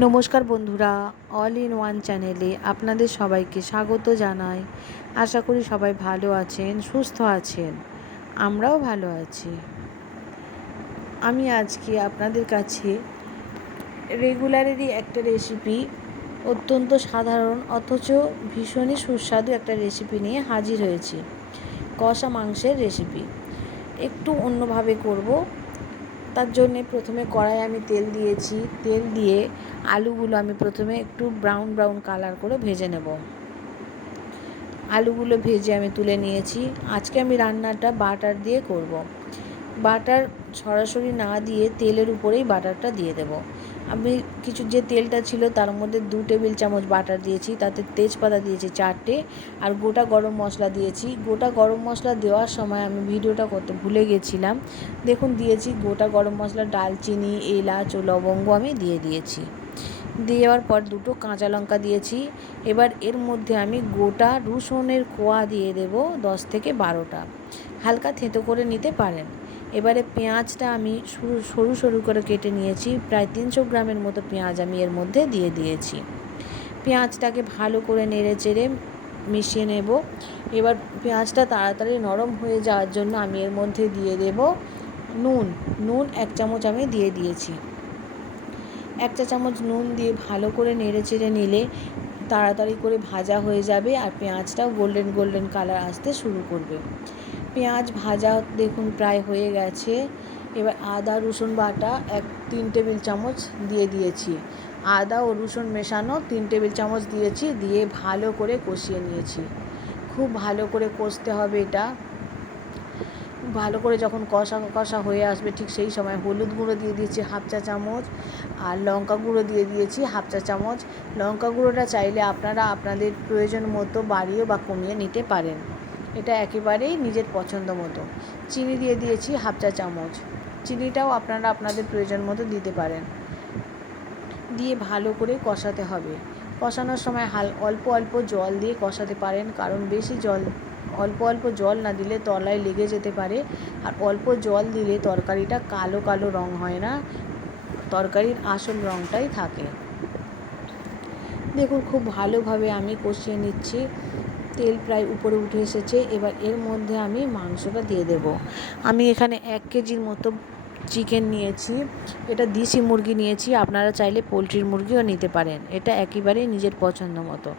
নমস্কার বন্ধুরা all in one চ্যানেলে আপনাদের সবাইকে স্বাগত জানাই। আশা করি সবাই ভালো আছেন, সুস্থ আছেন। আমরাও ভালো আছি। আমি আজকে আপনাদের কাছে রেগুলারেরই একটা রেসিপি অত্যন্ত সাধারণ অথচ ভীষণই সুস্বাদু একটা রেসিপি নিয়ে হাজির হয়েছি। কষা মাংসের রেসিপি একটু অন্যভাবে করব। তার জন্যে প্রথমে কড়াই আমি তেল দিয়েছি। তেল দিয়ে আলুগুলো আমি প্রথমে একটু ব্রাউন ব্রাউন কালার করে ভেজে নেব। আলুগুলো ভেজে আমি তুলে নিয়েছি। আজকে আমি রান্নাটা বাটার দিয়ে করব। বাটার সরাসরি না দিয়ে তেলের উপরেই বাটারটা দিয়ে দেব। আমি কিছু যে তেলটা ছিল তার মধ্যে দু টেবিল চামচ বাটার দিয়েছি, তাতে তেজপাতা দিয়েছি চারটে আর গোটা গরম মশলা দিয়েছি। গোটা গরম মশলা দেওয়ার সময় আমি ভিডিওটা করতে ভুলে গেছিলাম। দেখুন, দিয়েছি গোটা গরম মশলা, ডালচিনি, এলাচ ও লবঙ্গ আমি দিয়ে দিয়েছি। দেওয়ার পর দুটো কাঁচা লঙ্কা দিয়েছি। এবার এর মধ্যে আমি গোটা রসুনের কোয়া দিয়ে দেব দশ থেকে বারোটা। হালকা থেঁতো করে নিতে পারেন। এবারে পেঁয়াজটা আমি সরু সরু করে কেটে নিয়েছি। প্রায় তিনশো গ্রামের মতো পেঁয়াজ আমি এর মধ্যে দিয়ে দিয়েছি। পেঁয়াজটাকে ভালো করে নেড়ে চেড়ে মিশিয়ে নেব। এবার পেঁয়াজটা তাড়াতাড়ি নরম হয়ে যাওয়ার জন্য আমি এর মধ্যে দিয়ে দেব নুন। নুন এক চামচ আমি দিয়ে দিয়েছি। এক চা চামচ নুন দিয়ে ভালো করে নেড়ে চেড়ে নিলে তাড়াতাড়ি করে ভাজা হয়ে যাবে আর পেঁয়াজটাও গোল্ডেন গোল্ডেন কালার আসতে শুরু করবে। পেঁয়াজ ভাজা দেখুন প্রায় হয়ে গেছে। এবার আদা, রসুন বাটা এক, তিন টেবিল চামচ দিয়ে দিয়েছি। আদা ও রসুন মেশানো তিন টেবিল চামচ দিয়েছি, দিয়ে ভালো করে কষিয়ে নিয়েছি। খুব ভালো করে কষতে হবে এটা। ভালো করে যখন কষা কষা হয়ে আসবে ঠিক সেই সময় হলুদ গুঁড়ো দিয়ে দিয়েছি হাফ চা চামচ আর লঙ্কা গুঁড়ো দিয়ে দিয়েছি হাফ চা চামচ। লঙ্কা গুঁড়োটা চাইলে আপনারা আপনাদের প্রয়োজন মতো বাড়িয়ে বা কমিয়ে নিতে পারেন। এটা একেবারেই নিজের পছন্দ মতো। চিনি দিয়ে দিয়েছি হাফ চা চামচ। চিনিটাও আপনারা আপনাদের প্রয়োজন মতো দিতে পারেন। দিয়ে ভালো করে কষাতে হবে। কষানোর সময় হাল, অল্প অল্প জল দিয়ে কষাতে পারেন, কারণ বেশি জল, অল্প অল্প জল না দিলে তলায় লেগে যেতে পারে। আর অল্প জল দিলে তরকারিটা কালো কালো রং হয় না, তরকারির আসল রংটাই থাকে। দেখুন, খুব ভালোভাবে আমি কষিয়ে নিচ্ছি। তেল প্রায় উপরে উঠে এসেছে, এবার এর মধ্যে আমি মাংসটা দিয়ে দেব। আমি এখানে এক কেজির মতো চিকেন নিয়েছি, এটা দেশি মুরগি নিয়েছি, আপনারা চাইলে পোলট্রির মুরগিও নিতে পারেন, এটা একেবারেই নিজের পছন্দ মতো।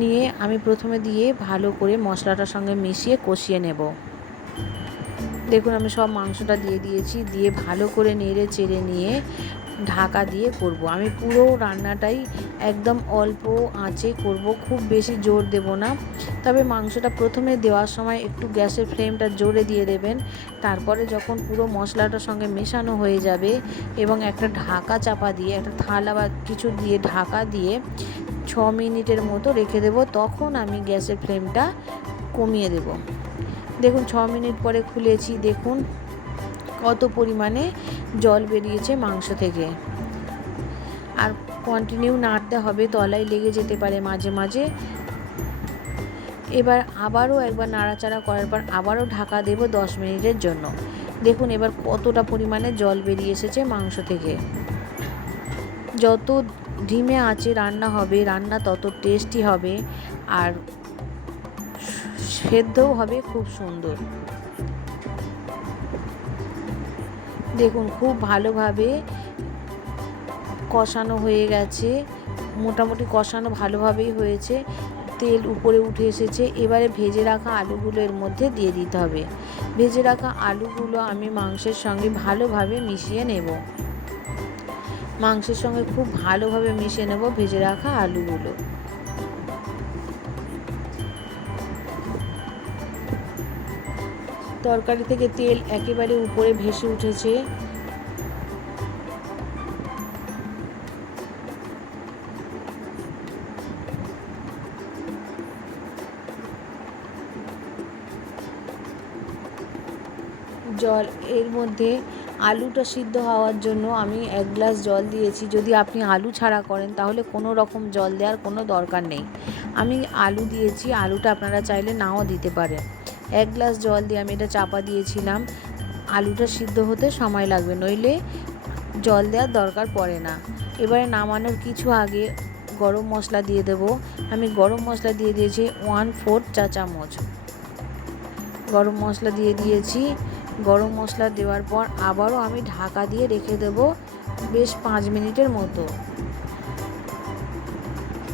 নিয়ে আমি প্রথমে দিয়ে ভালো করে মশলাটার সঙ্গে মিশিয়ে কষিয়ে নেব। দেখুন, আমি সব মাংসটা দিয়ে দিয়েছি, দিয়ে ভালো করে নেড়ে চেড়ে নিয়ে ঢাকা দিয়ে করব। আমি পুরো রান্নাটাই একদম অল্প আঁচে করব, খুব বেশি জোর দেব না। তবে মাংসটা প্রথমে দেওয়ার সময় একটু গ্যাসের ফ্লেমটা জোরে দিয়ে দেবেন। তারপরে যখন পুরো মশলাটার সঙ্গে মেশানো হয়ে যাবে এবং একটা ঢাকা চাপা দিয়ে, একটা থালা বা কিছু দিয়ে ঢাকা দিয়ে ছ মিনিটের মতো রেখে দেব, তখন আমি গ্যাসের ফ্লেমটা কমিয়ে দেব। দেখুন, ছ মিনিট পরে খুলেছি, দেখুন কত পরিমাণে জল বেরিয়েছে মাংস থেকে। আর কন্টিনিউ নাড়তে হবে, তলায় লেগে যেতে পারে মাঝে মাঝে। এবার আবারও একবার নাড়াচাড়া করার পর আবারও ঢাকা দেব দশ মিনিটের জন্য। দেখুন, এবার কতটা পরিমাণে জল বেরিয়ে এসেছে মাংস থেকে। যত ডিমে আঁচে রান্না হবে, রান্না তত টেস্টি হবে। আর সেদ্ধও হবে, খুব সুন্দর। দেখুন, খুব ভালোভাবে কষানো হয়ে গেছে। মোটামুটি কষানো ভালোভাবেই হয়েছে। তেল উপরে উঠে এসেছে। এবারে ভেজে রাখা আলুগুলো এর মধ্যে দিয়ে দিতে হবে। ভেজে রাখা আলুগুলো আমি মাংসের সঙ্গে ভালোভাবে মিশিয়ে নেব। মাংসের সঙ্গে খুব ভালোভাবে মিশিয়ে নেব ভেজে রাখা আলুগুলো। তরকারি থেকে তেল একেবারে উপরে ভেসে উঠেছে। জল, এর মধ্যে আলুটা সিদ্ধ হওয়ার জন্য আমি এক গ্লাস জল দিয়েছি। যদি আপনি আলু ছাড়া করেন, তাহলে কোনো রকম জল দেওয়ার কোনো দরকার নেই। আমি আলু দিয়েছি, আলুটা আপনারা চাইলে নাও দিতে পারেন। এক গ্লাস জল দিয়ে আমি এটা চাপা দিয়েছিলাম। আলুটা সিদ্ধ হতে সময় লাগবে, নইলে জল দেওয়ার দরকার পড়ে না। এবারে নামানোর কিছু আগে গরম মশলা দিয়ে দেব। আমি গরম মশলা দিয়ে দিয়েছি ওয়ান ফোর চা চামচ। গরম মশলা দিয়ে দিয়েছি। গরম মশলা দেওয়ার পর আবারও আমি ঢাকা দিয়ে রেখে দেব বেশ পাঁচ মিনিটের মতো।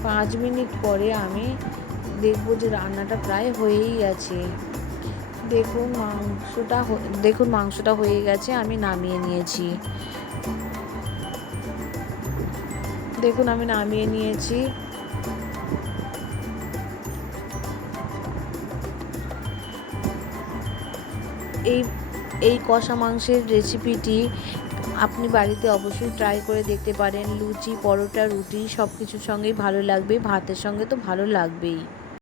পাঁচ মিনিট পরে আমি দেখব যে রান্নাটা প্রায় হয়েই গেছে দেখুন মাংসটা দেখুন মাংসটা হয়ে গেছে, আমি নামিয়ে নিয়েছি। দেখুন আমি নামিয়ে নিয়েছি। এই এই কষা মাংসের রেসিপিটি আপনি বাড়িতে অবশ্যই ট্রাই করে দেখতে পারেন। লুচি, পরোটা, রুটি সব কিছুর সঙ্গেই ভালো লাগবে, ভাতের সঙ্গে তো ভালো লাগবেই।